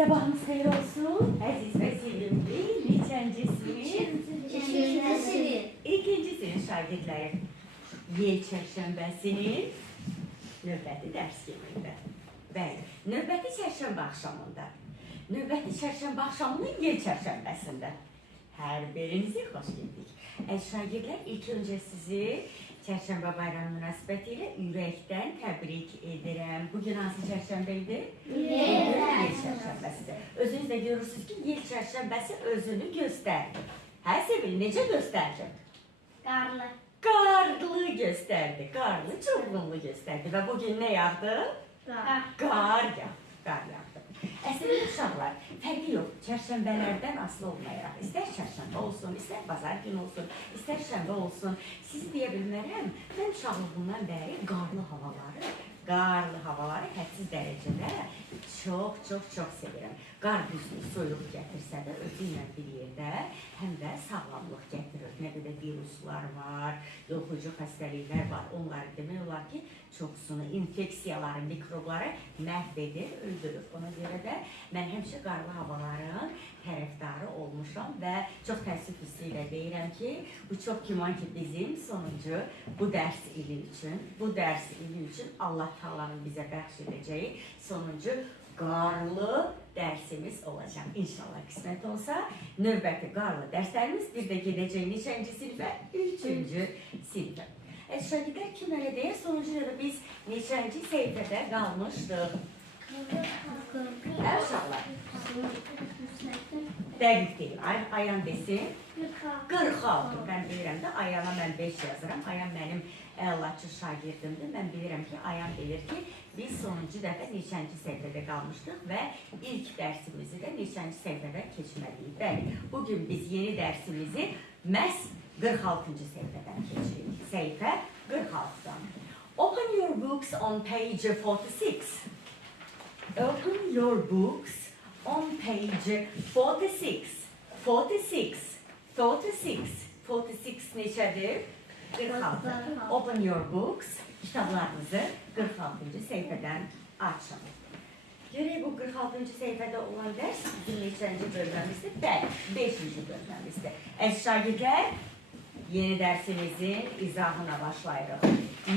Sabahınız hayır olsun. Aziz ve sevimli neçəncisiniz? İkincisiniz şagirdlərim. Yel çərşənbəsinin növbəti dərs günündə. Bəli, növbəti çərşənbə axşamında. Növbəti çərşənbə axşamının yel çərşənbəsində. Hər birinizi xoş getdik. Əziz şagirdlər, ilk öncə sizi Çərşənbə bayramı münasibəti ilə ürəkdən təbrik edirəm. Bugün hansı çərşənbə idi? Yel çərşənbəsidir. Özünüz də görürsünüz ki, yel çərşənbəsi özünü göstərdi. Hə, Sevil, necə göstərdi? Qarlı. Qarlı göstərdi, qarlı, çovğunlu göstərdi. Və bugün nə yağdı? Qar yağdı. Əslində uşaqlar, fərqi yox, çərşənbələrdən asılı olmayaraq, istər çərşənbə olsun, istər bazar günü olsun, istər şənbə olsun, sizi deyə bilmərəm, mən uşaqlığımdan bəri qarlı havaları hədsiz dərəcədə çox sevirəm. Qar düzlük soyuq gətirsə də özü ilə bir yerdə həm də sağlamlıq gətirir. Nə qədər viruslar var, yoluxucu xəstəliklər var, onları demək olar ki, çoxsunu, infeksiyaları, mikrobları məhv edir, öldürür. Ona görə də mən həmişə qarlı havaların tərəfdarı olmuşam və çox təəssüf hissi ilə deyirəm ki, bu çox güman ki, bizim sonuncu bu dərs ili üçün Allah Taala'nın bizə bəxş edəcəyi sonuncu qarlı dərsimiz olacaq. İnşallah qismət olsa, növbəti qarlı dərslərimiz bir də gedəcək neçənci sinifə? 3-cü sinifə. Əziz şagirdlər, kim elə deyir, sonuncu növbə biz neçənci səhifədə qalmışdıq? Uşaqlar, dəqiq deyil, Ayan desin. 46. Mən bilirəm də, Ayana mən 5 yazıram. Ayan mənim əlaçı şagirdimdir. Mən bilirəm ki, Ayan bilir ki, biz sonuncu dəfə neçənci səhifədə qalmışdıq və ilk dərsimizi də neçənci səhifədə keçməliyik. Bəli, bugün biz yeni dərsimizi məhz 46-cı səhifədən keçirik. Səhifə 46-dan. Open your books on page 46. Open your books on page 46. 46 neçədir? 46. Open your books. Kitablarınızı 46-cı səhifədən açın. Görək bu 46-cı səhifədə olan dərs bizim neçənci bölməmizdir? Bəli, 5-ci bölməmizdir. Əziz şagirdlər, yeni dərsimizin izahına başlayırıq.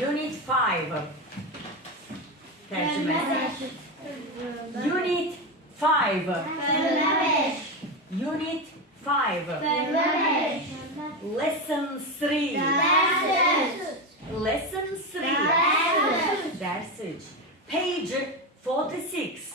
Unit 5. Tərcüməsi. Unit 5. Unit 5. Lesson 3. Lesson 3. Ders 3. Page 46.